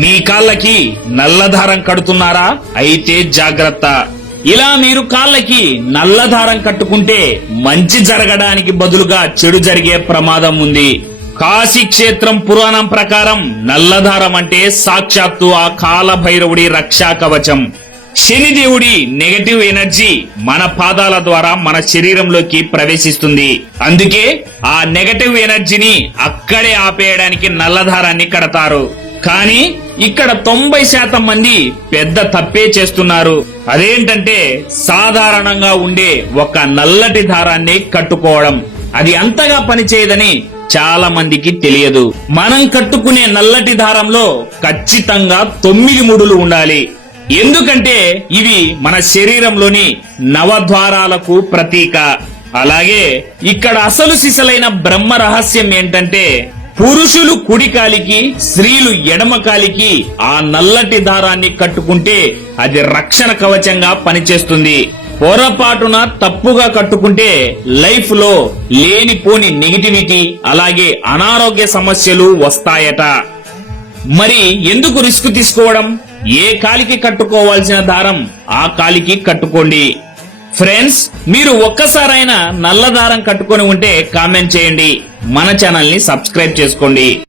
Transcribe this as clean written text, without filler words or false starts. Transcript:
మీ కాళ్ళకి నల్లదారం కడుతున్నారా? అయితే జాగ్రత్త. ఇలా మీరు కాళ్ళకి నల్లదారం కట్టుకుంటే మంచి జరగడానికి బదులుగా చెడు జరిగే ప్రమాదం ఉంది. కాశీ క్షేత్రం పురాణం ప్రకారం నల్లదారం అంటే సాక్షాత్తు ఆ కాల భైరవుడి రక్షా కవచం. శనిదేవుడి నెగటివ్ ఎనర్జీ మన పాదాల ద్వారా మన శరీరంలోకి ప్రవేశిస్తుంది. అందుకే ఆ నెగటివ్ ఎనర్జీని అక్కడే ఆపేయడానికి నల్లదారాన్ని కడతారు. కానీ ఇక్కడ 90% మంది పెద్ద తప్పే చేస్తున్నారు. అదేంటంటే సాధారణంగా ఉండే ఒక నల్లటి దారాన్ని కట్టుకోవడం. అది అంతగా పనిచేయదని చాలా మందికి తెలియదు. మనం కట్టుకునే నల్లటి దారంలో ఖచ్చితంగా 9 ముడులు ఉండాలి. ఎందుకంటే ఇవి మన శరీరంలోని నవద్వారాలకు ప్రతీక. అలాగే ఇక్కడ అసలు సిసలైన బ్రహ్మ రహస్యం ఏంటంటే పురుషులు కుడి కాలికి, స్త్రీలు ఎడమ కాలికి ఆ నల్లటి దారాన్ని కట్టుకుంటే అది రక్షణ కవచంగా పనిచేస్తుంది. పొరపాటున తప్పుగా కట్టుకుంటే లైఫ్ లో లేనిపోని నెగిటివిటీ అలాగే అనారోగ్య సమస్యలు వస్తాయట. మరి ఎందుకు రిస్క్ తీసుకోవడం? ఏ కాలికి కట్టుకోవాల్సిన దారం ఆ కాలికి కట్టుకోండి. ఫ్రెండ్స్, మీరు ఒక్కసారైనా నల్ల దారం కట్టుకొని ఉంటే కామెంట్ చేయండి. మన ఛానల్ ని సబ్స్క్రైబ్ చేసుకోండి.